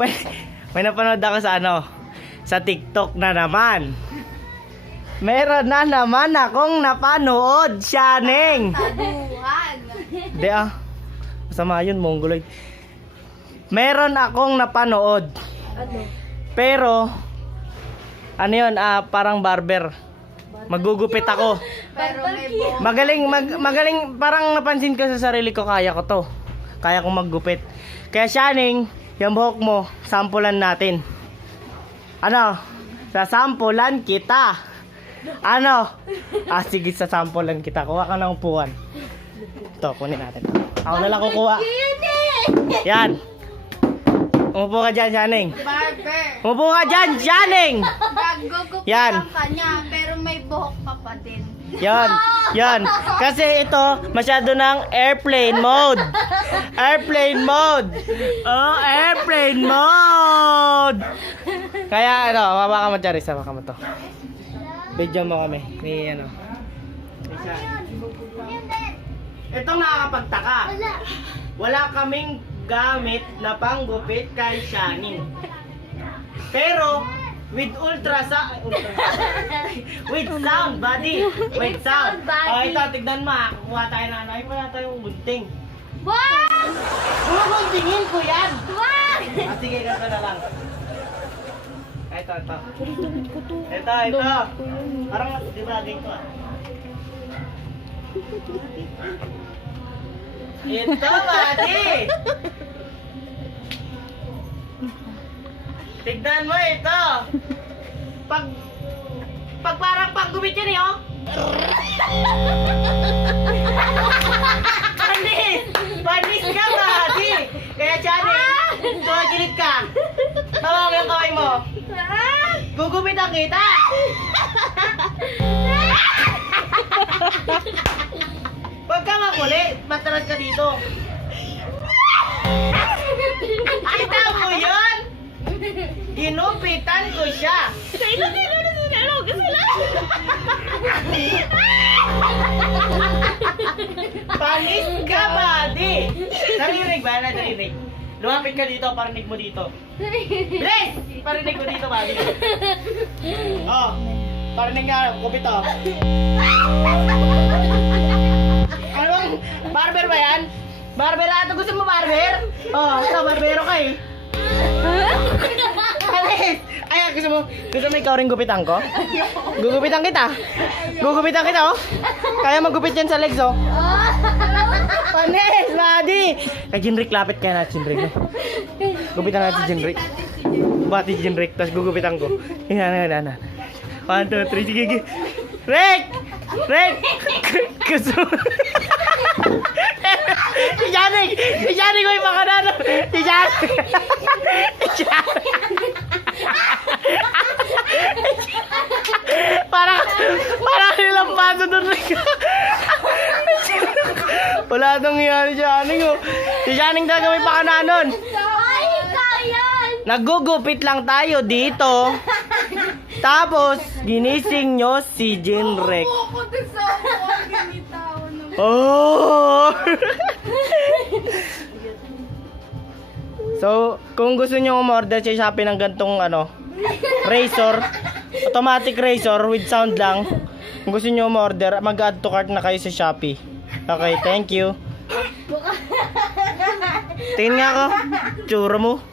May, may napanood ako sa ano, sa TikTok na naman. Meron na naman akong napanood, Shining. Tabuhan. Di ah. Masama yun, mongoloid. Meron akong napanood. Ano? Pero, ano yun, parang barber. Magugupit ako. Pero may buhok. Magaling, parang napansin ko sa sarili ko, kaya ko to. Kaya kong maggupit. Kaya Shining, yung buhok mo, sampulan natin. Ano? Sasampulan kita. Ano? Sige, sasampulan kita. Kuha ka ng upuan. Ito, kunin natin. Ako na lang kukuha. Yan. Umupo ka dyan, Shining. Barber. Umupo ka dyan, Shining. Gagugupit Yan. ang kanya, pero may buhok ka pa din. Yan, yan. Kasi ito, masyado ng airplane mode. Airplane mode. Oh, airplane mode. Kaya ano, mabaka mo Charis, mabaka mo to. Video mo kami. Ni ano. Isa. Itong nakakapagtaka. Wala kaming gamit na panggupit kay Shining. Pero with with sound body. With sound. Oh, ito tignan mo. Kukuha tayo na ano. Ay, wala tayong gunting. Wow! Guguntingin ko yan. Wow! Sige, ganito na lang. Ito. Ito. Parang di ba ganito ah. Ito, buddy. Tignan mo ito. Pag parang panggumit yun eh, oh. Panis ka, buddy. Kaya Shining, tumagilid ka. Tawa mo yung kamay mo. Gugupitan kita. Pag ka makulit, matalas ka dito. Kita mo yun? Ginupitan ko siya. Panis ka, buddy. Narinig ba? Narinig. Lumapit ka dito, parinig mo dito. Bilis! Parinig mo dito, buddy. Oh, parinig nga, kupit oh. Anong, barber ba yan? Barber ato, gusto mo barber? Oh, ito, barbero ka eh. Panis! Ay, gusto mo ikaw rin gupitan ko? Gugupitan kita. Gugupitan kita, oh. Kaya magupit yan sa legs, oh. Panis, buddy! Kay Jinrick, lapit kaya natin, Jinrick. Gupitan natin, Jinrick. Bati, Jinrick, tapos gugupitan ko. Yan. 1, 2, 3, sige. Rick! Gusto mo? Si Janik ko yung makanano. Si Janik. Parang nilang pato doon. Wala nang yan si Janik, oh. Si Janik talaga may pakananon. Ay, ikaw yan! Nagugupit lang tayo dito. Tapos, ginising nyo si Jinrick. Ako din sa ako, ginitaw naman. Oh! So, kung gusto nyo umorder sa Shopee ng gantong ano, razor, automatic razor with sound lang. Kung gusto nyo umorder, mag-add to cart na kayo sa Shopee. Okay, thank you. Tingin nga ako, tsura mo.